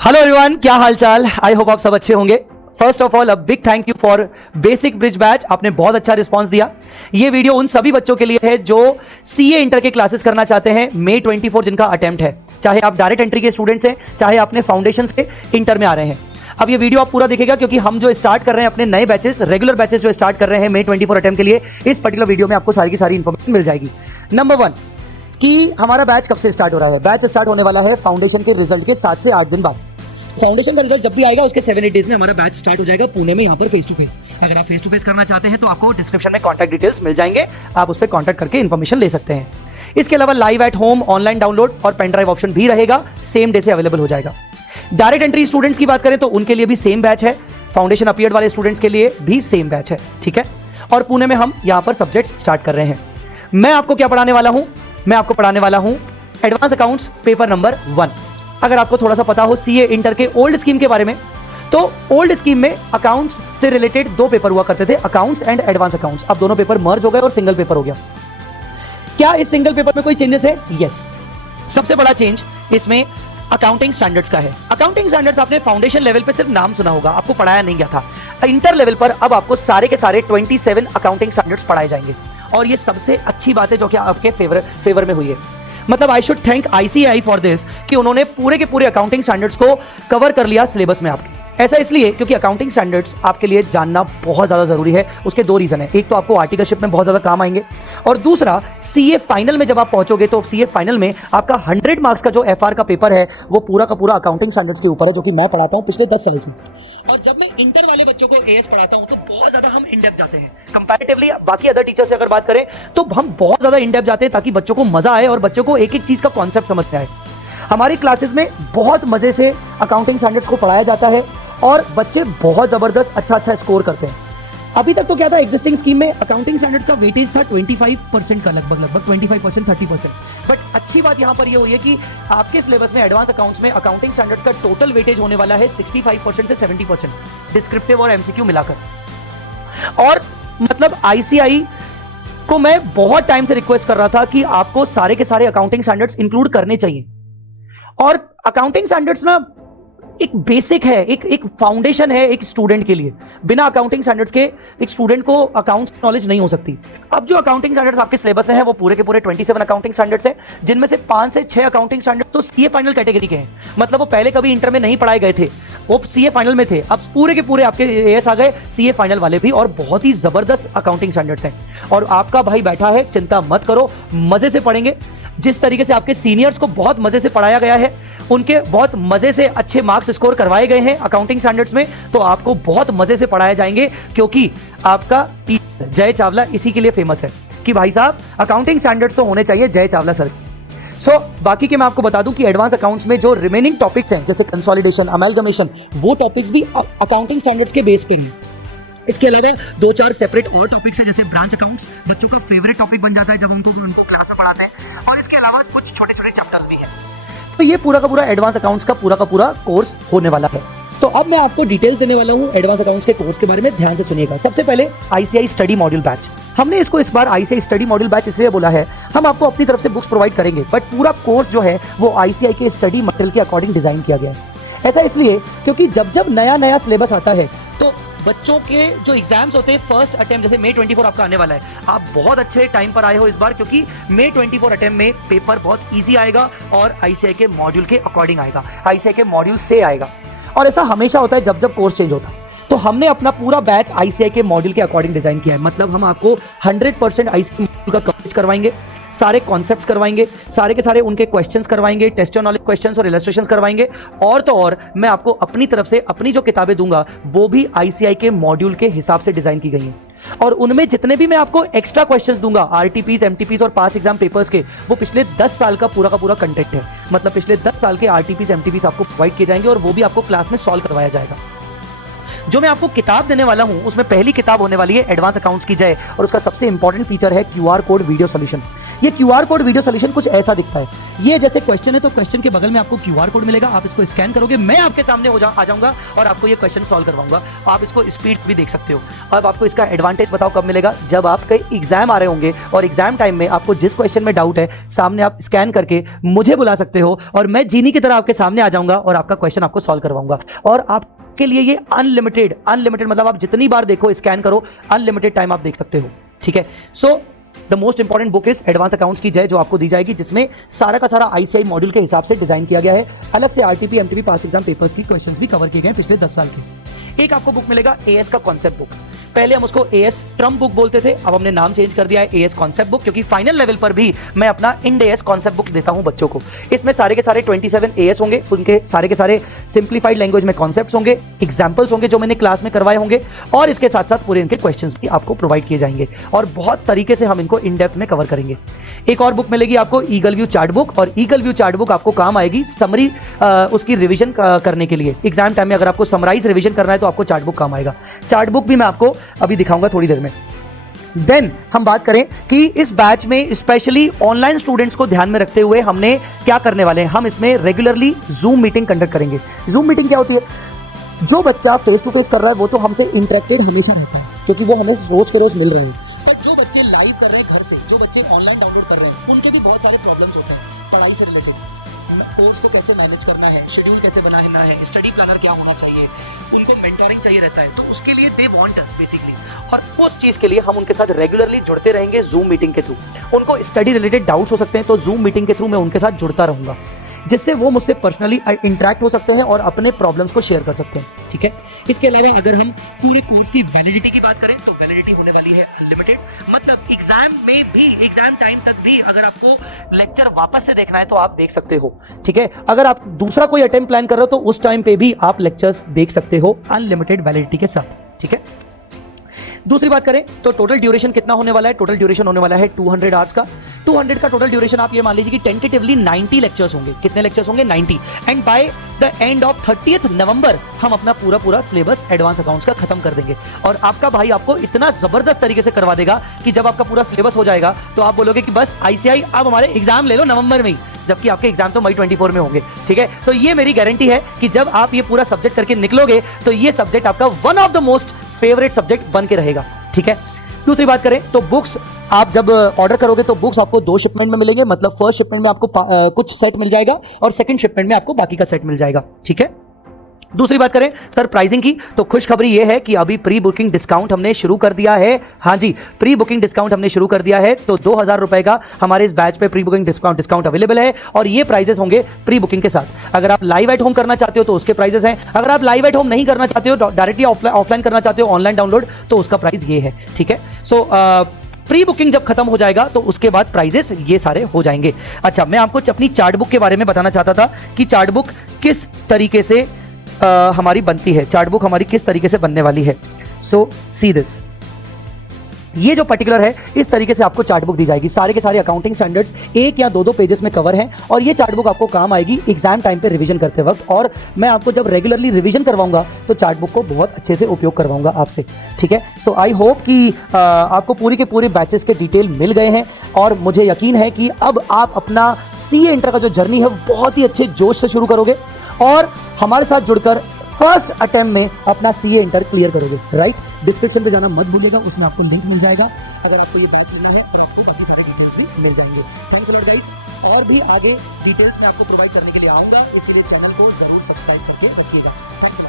Hello everyone, क्या हालचाल। I hope आप सब अच्छे होंगे। First of all a big thank you for basic bridge batch. आपने बहुत अच्छा रिस्पांस दिया। ये वीडियो उन सभी बच्चों के लिए है जो सीए इंटर के क्लासेस करना चाहते हैं मई 24 जिनका अटेम्प्ट है, चाहे आप डायरेक्ट एंट्री के स्टूडेंट्स हैं, चाहे आपने फाउंडेशन से इंटर में आ रहे हैं। अब ये वीडियो आप पूरा देखिएगा क्योंकि हम जो स्टार्ट कर रहे हैं अपने नए बैचेस, रेगुलर बैचेस जो स्टार्ट कर रहे हैं मई 24 अटेम्प्ट के लिए, इस पर्टिकुलर वीडियो में आपको सारी की सारी इंफॉर्मेशन मिल जाएगी। नंबर 1 कि हमारा बैच कब से स्टार्ट हो रहा है। बैच स्टार्ट होने वाला है फाउंडेशन के रिजल्ट के 7 से 8 दिन बाद। फाउंडेशन का रिजल्ट जब भी आएगा उसके 7-8 डेज में हमारा बैच स्टार्ट हो जाएगा पुणे में, यहाँ पर फेस टू फेस। अगर आप फेस टू फेस करना चाहते हैं तो आपको डिस्क्रिप्शन में कॉन्टैक्ट डिटेल्स मिल जाएंगे, आप उस पर कॉन्टैक्ट करके इन्फॉर्मेशन ले सकते हैं। इसके अलावा live at home, online download और पेन ड्राइव ऑप्शन भी रहेगा, सेम डे से अवेलेबल हो जाएगा। डायरेक्ट एंट्री स्टूडेंट्स की बात करें तो उनके लिए भी सेम बैच है, फाउंडेशन अपीयर्ड वाले स्टूडेंट्स के लिए भी सेम बैच है, ठीक है। और पुणे में हम यहाँ पर सब्जेक्ट स्टार्ट कर रहे हैं। मैं आपको क्या पढ़ाने वाला हूँ, मैं आपको पढ़ाने वाला हूँ एडवांस अकाउंट्स पेपर नंबर 1। अगर आपको थोड़ा सा पता हो सीए इंटर के ओल्ड स्कीम के बारे में, तो ओल्ड स्कीम में अकाउंट्स से रिलेटेड 2 पेपर हुआ करते थे, अकाउंट्स एंड एडवांस अकाउंट्स। अब दोनों पेपर मर्ज हो गए और सिंगल पेपर हो गया। क्या इस सिंगल पेपर में कोई चेंजेस है? यस। सबसे बड़ा चेंज इसमें अकाउंटिंग स्टैंडर्ड्स का है। अकाउंटिंग स्टैंडर्ड्स आपने फाउंडेशन लेवल पे सिर्फ नाम सुना होगा, आपको पढ़ाया नहीं गया था। इंटर लेवल पर अब आपको सारे के सारे 27 अकाउंटिंग स्टैंडर्ड्स पढ़ाए जाएंगे और ये सबसे अच्छी बात है जो कि आपके फेवर में हुई है। मतलब I should thank ICAI for this कि उन्होंने पूरे के पूरे अकाउंटिंग स्टैंडर्ड्स को कवर कर लिया सिलेबस में आपके। ऐसा इसलिए क्योंकि अकाउंटिंग स्टैंडर्ड्स आपके लिए जानना बहुत ज्यादा जरूरी है। उसके 2 रीजन है, एक तो आपको आर्टिकलशिप में बहुत ज्यादा काम आएंगे और दूसरा सीए फाइनल में जब आप पहुंचोगे तो सीए फाइनल में आपका 100 मार्क्स का जो एफआर का पेपर है वो पूरा का पूरा अकाउंटिंग स्टैंडर्ड्स के ऊपर है, जो कि मैं पढ़ाता हूं पिछले 10 साल से। और जब मैं इंटर वाले बच्चों को एएस पढ़ाता हूं तो बहुत ज्यादा हम इन डेप्थ जाते हैं कंपैरेटिवली बाकी अदर टीचर से अगर बात करें तो हम बहुत ज्यादा इन डेप्थ जाते हैं ताकि बच्चों को मजा आए और बच्चों को एक एक चीज का कॉन्सेप्ट समझ में आए। हमारी क्लासेस में बहुत मजे से अकाउंटिंग स्टैंडर्ड्स को पढ़ाया जाता है और बच्चे बहुत जबरदस्त अच्छा स्कोर करते हैं। अभी तक तो क्या था, एग्जिस्टिंग स्कीम में अकाउंटिंग स्टैंडर्ड्स का वेटेज था 25% का, लगभग 25% 30%। बट अच्छी बात यहां पर ये हुई है कि आपके सिलेबस में एडवांस अकाउंट्स में अकाउंटिंग स्टैंडर्ड्स का टोटल वेटेज होने वाला है 65% से 70% डिस्क्रिप्टिव और एमसीक्यू मिलाकर। और मतलब आईसीआई को मैं बहुत टाइम से रिक्वेस्ट कर रहा था कि आपको सारे के सारे अकाउंटिंग स्टैंडर्ड्स इंक्लूड करने चाहिए। और अकाउंटिंग स्टैंडर्ड्स ना एक बेसिक है, एक फाउंडेशन है एक स्टूडेंट के लिए। बिना अकाउंटिंग स्टैंडर्ड्स के एक स्टूडेंट को अकाउंट्स नॉलेज नहीं हो सकती। अब जो अकाउंटिंग स्टैंडर्ड्स आपके सिलेबस में है वो पूरे के पूरे 27 अकाउंटिंग स्टैंडर्ड्स हैं, जिनमें से 5 से 6 अकाउंटिंग स्टैंडर्ड्स तो सीए फाइनल कैटेगरी के हैं। मतलब वो पहले कभी इंटर में नहीं पढ़ाए गए थे, वो सीए फाइनल में थे। अब पूरे के पूरे आपके एएस आ गए सीए फाइनल वाले भी, और बहुत ही जबरदस्त अकाउंटिंग स्टैंडर्ड्स हैं। और आपका भाई बैठा है, चिंता मत करो, मजे से पढ़ेंगे। जिस तरीके से आपके सीनियर्स को बहुत मजे से पढ़ाया गया है, उनके बहुत मजे से अच्छे मार्क्स स्कोर करवाए गए हैं अकाउंटिंग स्टैंडर्ड्स में, तो आपको बहुत मजे से पढ़ाए जाएंगे। क्योंकि आपका टीचर जय चावला इसी के लिए फेमस है कि भाई साहब अकाउंटिंग स्टैंडर्ड्स तो होने चाहिए जय चावला सर की। बाकी के मैं आपको बता दूं कि एडवांस अकाउंट्स में जो रिमेनिंग टॉपिक्स हैं जैसे कंसोलिडेशन, अमेलगमेशन, वो टॉपिक्स भी अकाउंटिंग स्टैंडर्ड्स के बेस पे हैं। इसके अलावा 2-4 सेपरेट और टॉपिक्स हैं जैसे ब्रांच अकाउंट्स, बच्चों का फेवरेट टॉपिक बन जाता है जब उनको क्लास में पढ़ाते हैं। और इसके अलावा कुछ छोटे छोटे चैप्टर्स भी हैं। तो ये पूरा का पूरा एडवांस अकाउंट्स का पूरा कोर्स होने वाला है। तो अब मैं आपको डिटेल्स देने वाला हूं एडवांस अकाउंट्स के कोर्स के बारे में, ध्यान से सुनिएगा। सबसे पहले आईसीआई स्टडी मॉड्यूल बैच। हमने इसको इस बार आईसीआई स्टडी मॉड्यूल बैच इसलिए बोला है, हम आपको अपनी तरफ से बुक्स प्रोवाइड करेंगे बट पूरा कोर्स जो है वो आईसीआई के स्टडी मटेरियल के अकॉर्डिंग डिजाइन किया गया है। ऐसा इसलिए क्योंकि जब जब नया सिलेबस आता है तो बच्चों के जो एग्जाम्स होते हैं फर्स्ट अटेम्प्ट, जैसे मई 24 आपका आने वाला है, आप बहुत अच्छे टाइम पर आए हो इस बार, क्योंकि मई 24 अटेम्प्ट में पेपर बहुत इजी आएगा और आईसीआई के मॉड्यूल के अकॉर्डिंग आएगा, आईसीआई के मॉड्यूल से आएगा। और ऐसा हमेशा होता है जब जब कोर्स चेंज होता है। तो हमने अपना पूरा बैच आईसीआई के मॉड्यूल के अकॉर्डिंग डिजाइन किया है। मतलब हम आपको 100% आईसीआई मॉड्यूल का कवरेज करवाएंगे, सारे कॉन्सेप्ट्स करवाएंगे, सारे के सारे उनके क्वेश्चंस करवाएंगे, टेस्ट ऑफ नॉलेज क्वेश्चंस और इलस्ट्रेशंस करवाएंगे। और तो और मैं आपको अपनी तरफ से अपनी जो किताबें दूंगा वो भी आईसीआई के मॉड्यूल के हिसाब से डिजाइन की गई हैं। और उनमें जितने भी मैं आपको एक्स्ट्रा क्वेश्चंस दूंगा आरटीपीज, एमटीपीज और पास एग्जाम पेपर्स के, वो पिछले 10 साल का पूरा कंटेंट है। मतलब पिछले 10 साल के आरटीपीज, एमटीपीज आपको प्रोवाइड किए जाएंगे और वो भी आपको क्लास में सॉल्व करवाया जाएगा। जो मैं आपको किताब देने वाला हूं उसमें पहली किताब होने वाली है एडवांस अकाउंट्स की जय, और उसका सबसे इंपॉर्टेंट फीचर है क्यूआर कोड वीडियो सॉल्यूशन। ये QR कोड वीडियो सॉल्यूशन कुछ ऐसा दिखता है। ये जैसे क्वेश्चन है तो क्वेश्चन के बगल में आपको QR कोड मिलेगा, आप इसको स्कैन करोगे, मैं आपके सामने आ जाऊंगा और आपको ये क्वेश्चन सॉल्व करवाऊंगा। आप इसको स्पीड भी देख सकते हो। अब आपको इसका एडवांटेज बताओ कब मिलेगा, जब आपके एग्जाम आ रहे होंगे और एग्जाम टाइम में आपको जिस क्वेश्चन में डाउट है सामने आप स्कैन करके मुझे बुला सकते हो और मैं जीनी की तरह आपके सामने आ जाऊंगा और आपका क्वेश्चन आपको सॉल्व करवाऊंगा। और आपके लिए ये अनलिमिटेड मतलब आप जितनी बार देखो, स्कैन करो, अनलिमिटेड टाइम आप देख सकते हो। ठीक है। So the most important book is advance accounts की जय, जो आपको दी जाएगी, जिसमें सारा का सारा ICI मॉड्यूल के हिसाब से डिजाइन किया गया है। अलग से RTP MTP पास एग्जाम पेपर्स की क्वेश्चंस भी कवर किए गए पिछले 10 साल के। एक आपको बुक मिलेगा AS का कॉन्सेप्ट बुक। पहले हम उसको AS ट्रम्प बुक बोलते थे, अब हमने नाम चेंज कर दिया है AS कॉन्सेप्ट बुक, क्योंकि फाइनल लेवल पर भी मैं अपना इंड AS कॉन्सेप्ट बुक देता हूं बच्चों को। इसमें सारे के सारे 27 AS होंगे, उनके सारे के सारे सिंप्लीफाइड लैंग्वेज में कॉन्सेप्ट्स होंगे, एग्जांपल्स होंगे जो मैंने क्लास में करवाए होंगे, और इसके साथ साथ पूरे इनके क्वेश्चंस भी आपको प्रोवाइड किए जाएंगे और बहुत तरीके से हम इनको इन डेप्थ में कवर करेंगे। एक और बुक मिलेगी आपको ईगल व्यू चार्ट बुक, और ईगल व्यू चार्ट बुक आपको काम आएगी समरी उसकी रिवीजन करने के लिए। एग्जाम टाइम में अगर आपको समराइज रिवीजन करना है तो आपको चार्ट बुक काम आएगा। चार्ट बुक भी मैं आपको अभी दिखाऊंगा थोड़ी देर में। देन हम बात करें कि इस बैच में स्पेशली ऑनलाइन स्टूडेंट्स को ध्यान में रखते हुए हमने क्या करने वाले हैं, हम इसमें रेगुलरली जूम मीटिंग कंडक्ट करेंगे। जूम मीटिंग क्या होती है, जो बच्चा फेस टू फेस कर रहा है वो तो हमसे इंटरेक्टेड हमेशा रहता है, क्योंकि वो हमें रोज के रोज मिल रहे हैं। पर जो बच्चे लाइव कर रहे हैं घर से, जो बच्चे ऑनलाइन डाउनलोड कर रहे हैं, उनके भी बहुत सारे प्रॉब्लम्स होते हैं पढ़ाई से रिलेटेड। कोर्स को कैसे मैनेज करना है, शेड्यूल कैसे बनाना है, स्टडी प्लानर क्या होना चाहिए, उनको मेंटोरिंग चाहिए रहता है, तो उसके लिए दे वांट अस बेसिकली। और उस चीज के लिए हम उनके साथ रेगुलरली जुड़ते रहेंगे जूम मीटिंग के थ्रू। उनको स्टडी रिलेटेड डाउट्स हो सकते हैं तो जूम मीटिंग के थ्रू मैं उनके साथ जुड़ता रहूंगा, जिससे वो मुझसे पर्सनली इंटरेक्ट हो सकते हैं और अपने प्रॉब्लम्स को शेयर कर सकते हैं। ठीक है। इसके अलावा अगर हम पूरे कोर्स की वैलिडिटी की बात करें तो वैलिडिटी होने वाली है अनलिमिटेड, मतलब एग्जाम में भी, एग्जाम टाइम तक भी अगर आपको लेक्चर वापस से देखना है तो आप देख सकते हो। ठीक है। अगर आप दूसरा कोई अटेम्प्ट प्लान कर रहे हो तो उस टाइम पे भी आप लेक्चर्स देख सकते हो अनलिमिटेड वैलिडिटी के साथ। ठीक है। दूसरी बात करें तो टोटल ड्यूरेशन कितना होने वाला है, टोटल ड्यूरेशन होने वाला है 200 आवर्स का। 200 का टोटल ड्यूरेशन आप ये मान लीजिए कि टेंटेटिवली 90 लेक्चर्स होंगे। कितने लेक्चर्स होंगे? 90। And by the end of 30th नवंबर हम अपना पूरा सिलेबस एडवांस अकाउंट्स का खत्म कर देंगे। और आपका भाई आपको इतना जबरदस्त तरीके से करवा देगा कि जब आपका पूरा सिलेबस हो जाएगा तो आप बोलोगे कि बस ICI अब हमारे एग्जाम ले लो नवंबर में ही, जबकि आपके एग्जाम तो मई 24 में होंगे। ठीक है। तो ये मेरी गारंटी है कि जब आप ये पूरा सब्जेक्ट करके निकलोगे तो ये सब्जेक्ट आपका one of the most favourite subject बन के रहेगा। ठीक है। दूसरी बात करें तो बुक्स आप जब ऑर्डर करोगे तो बुक्स आपको 2 शिपमेंट में मिलेंगे, मतलब फर्स्ट शिपमेंट में आपको कुछ सेट मिल जाएगा और सेकंड शिपमेंट में आपको बाकी का सेट मिल जाएगा। ठीक है। दूसरी बात करें सर प्राइसिंग की, तो खुशखबरी यह है कि अभी प्री बुकिंग डिस्काउंट हमने शुरू कर दिया है। हाँ जी, प्री बुकिंग डिस्काउंट हमने शुरू कर दिया है। तो 2000 रुपए का हमारे इस बैच पे प्री बुकिंग डिस्काउंट अवेलेबल है और ये प्राइजेस होंगे प्री बुकिंग के साथ। अगर आप लाइव एट होम करना चाहते हो तो उसके प्राइजेस हैं। अगर आप लाइव एट होम नहीं करना चाहते हो, डायरेक्टली ऑफलाइन करना चाहते हो, ऑनलाइन डाउनलोड, तो उसका प्राइस ये है। ठीक है। सो प्री बुकिंग जब खत्म हो जाएगा तो उसके बाद प्राइजेस ये सारे हो जाएंगे। अच्छा, मैं आपको अपनी चार्ट बुक के बारे में बताना चाहता था कि चार्ट बुक किस तरीके से हमारी बनती है, चार्ट बुक हमारी किस तरीके से बनने वाली है। सो सी दिस, ये जो पर्टिकुलर है इस तरीके से आपको चार्ट बुक दी जाएगी। सारे के सारे अकाउंटिंग स्टैंडर्ड्स 1 या 2 पेजेस में कवर हैं और ये चार्ट बुक आपको काम आएगी एग्जाम टाइम पे रिवीजन करते वक्त। और मैं आपको जब रेगुलरली रिवीजन करवाऊंगा तो चार्ट बुक को बहुत अच्छे से उपयोग करवाऊंगा आपसे। ठीक है। सो आई होप कि आपको पूरी के पूरे बैचेस के डिटेल मिल गए हैं और मुझे यकीन है कि अब आप अपना CA इंटर का जो जर्नी है बहुत ही अच्छे जोश से शुरू करोगे और हमारे साथ जुड़कर फर्स्ट अटेम्प्ट में अपना CA इंटर क्लियर करोगे। राइट। डिस्क्रिप्शन पे जाना मत भूलिएगा, उसमें आपको लिंक मिल जाएगा। अगर आपको ये बैच लेना है तो आपको बाकी सारे डिटेल्स भी मिल जाएंगे। Thanks a lot guys. और भी आगे डिटेल्स मैं आपको प्रोवाइड करने के लिए आऊंगा, इसीलिए चैनल को जरूर सब्सक्राइब करके रखिएगा। Thank you.